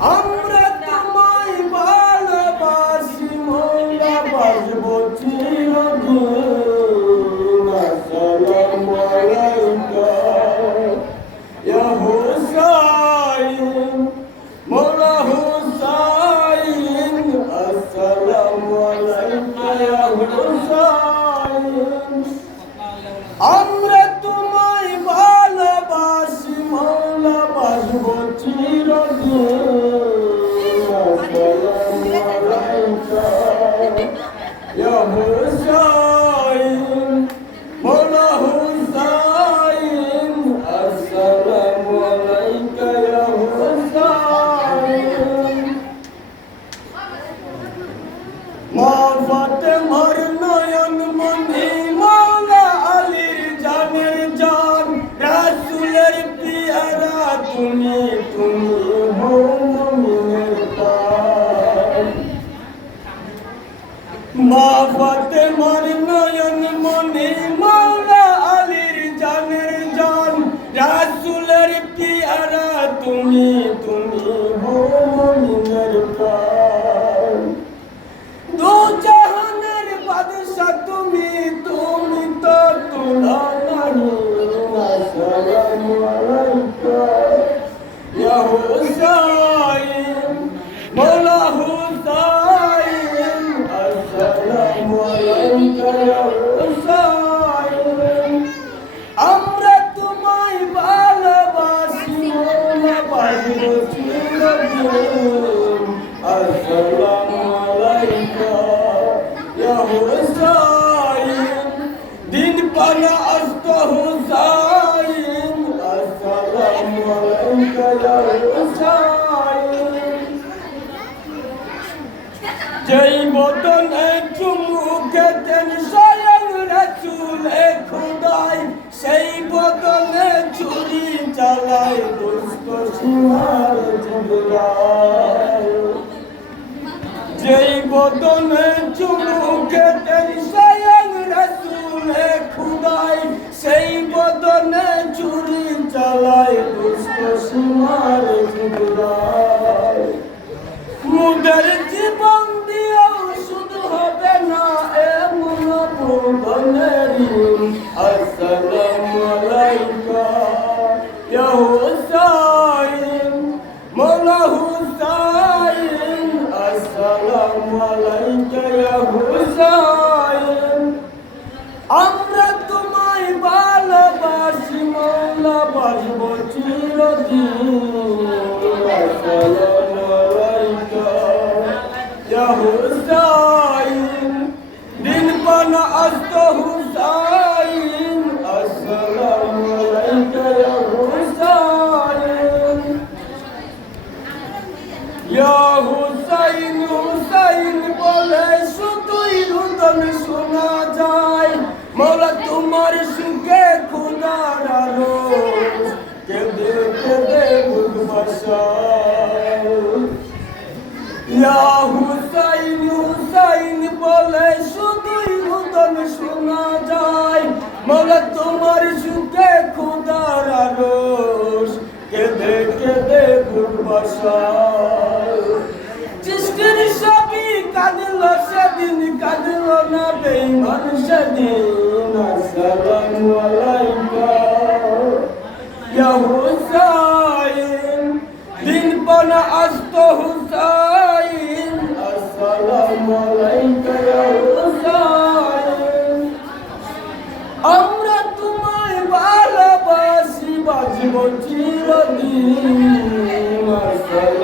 安。Oh. যেই বদন চুমুকে তেন যেই বদনে চুমুকে তেরিসায়ং রসুলে খুদাই। সেই বদনে চুরি চালায় দুষ্ট সুমার খুদাই মুদের জীবন দিয়েও শুধু হবে না এমন বন্ধনের আসসালামু আলাইকা ইয়া Hussain Ya Hüseyin Hüseyin bale আজান শোনা যায়। মৌলা তোমার সুখে খোদার আলোস। কেঁদে কেঁদে গুরবাসায় সৃষ্টির সবই কাঁদল সেদিন, কাঁদল না বেইমান সেদিন। আসসালামু আলাইকা ইয়া হুসাইন, দিন পনা আজ Thank you.